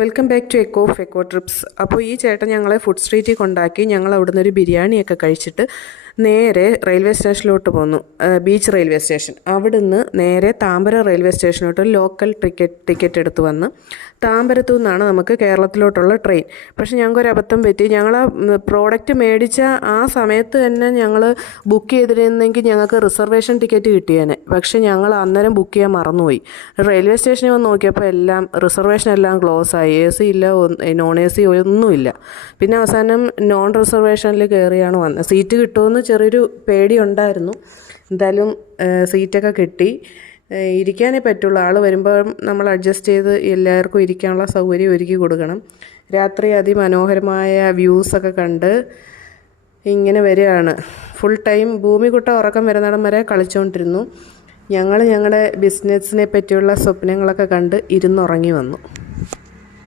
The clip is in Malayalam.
Welcome back to Eco Trips. അപ്പോൾ ഈ ചേട്ടൻ ഞങ്ങളെ ഫുഡ് സ്ട്രീറ്റിൽ കൊണ്ടാക്കി. ഞങ്ങൾ അവിടുന്ന് ഒരു ബിരിയാണിയൊക്കെ കഴിച്ചിട്ട് നേരെ റെയിൽവേ സ്റ്റേഷനിലോട്ട് പോന്നു. Beach railway station. അവിടുന്ന് നേരെ താമ്പര റെയിൽവേ സ്റ്റേഷനിലോട്ട് ലോക്കൽ ടിക്കറ്റ് എടുത്ത് വന്ന് താമ്പരത്തു നിന്നാണ് നമുക്ക് കേരളത്തിലോട്ടുള്ള ട്രെയിൻ. പക്ഷേ ഞങ്ങൾക്കൊരു അബദ്ധം പറ്റി. ഞങ്ങൾ പ്രോഡക്റ്റ് മേടിച്ച ആ സമയത്ത് തന്നെ ഞങ്ങൾ ബുക്ക് ചെയ്തിരുന്നെങ്കിൽ ഞങ്ങൾക്ക് റിസർവേഷൻ ടിക്കറ്റ് കിട്ടിയേനെ. പക്ഷേ ഞങ്ങൾ അന്നേരം ബുക്ക് ചെയ്യാൻ മറന്നുപോയി. റെയിൽവേ സ്റ്റേഷനിൽ വന്ന് നോക്കിയപ്പോൾ റിസർവേഷൻ എല്ലാം ക്ലോസ് ആയി. AC ഇല്ല, നോൺ AC ഒന്നുമില്ല. പിന്നെ അവസാനം നോൺ റിസർവേഷനിൽ കയറിയാണ് വന്നത്. സീറ്റ് കിട്ടുമെന്ന് ചെറിയൊരു പേടി ഉണ്ടായിരുന്നു. എന്തായാലും സീറ്റൊക്കെ കിട്ടി. ഇരിക്കാനേ പറ്റുള്ളൂ. ആൾ വരുമ്പോൾ നമ്മൾ അഡ്ജസ്റ്റ് ചെയ്ത് എല്ലാവർക്കും ഇരിക്കാനുള്ള സൗകര്യം ഒരുക്കി കൊടുക്കണം. രാത്രി അതിമനോഹരമായ വ്യൂസൊക്കെ കണ്ട് ഇങ്ങനെ വരികയാണ്. ഫുൾ ടൈം ഭൂമികുട്ട ഉറക്കം വരുന്നിടം വരെ കളിച്ചുകൊണ്ടിരുന്നു. ഞങ്ങൾ ഞങ്ങളുടെ ബിസിനസ്സിനെ പറ്റിയുള്ള സ്വപ്നങ്ങളൊക്കെ കണ്ട് ഇരുന്നുറങ്ങി വന്നു.